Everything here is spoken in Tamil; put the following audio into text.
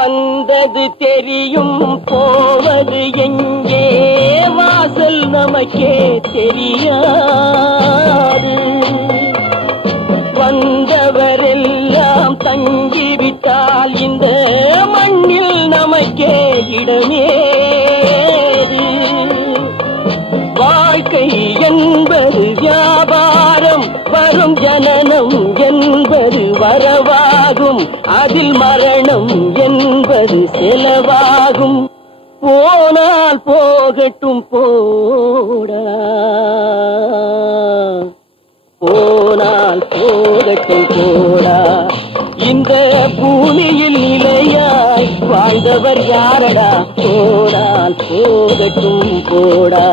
வந்தது தெரியும் போவது எங்கே வாசல் நமக்கே தெரியாது. வந்தவரெல்லாம் தங்கிவிட்டால் இந்த மண்ணில் நமக்கே இடமேது. வாழ்க்கை என்பது வியாபாரம், வரும் ஜனனம் என்பது வரவாகும், அதில் மரணம் என்பது செலவாகும். போனால் போகட்டும் போடா, போனால் போகட்டும் போடா. இந்த பூமியில் நிலையாய் வாழ்ந்தவர் யாரடா? போனால் போகட்டும் போடா.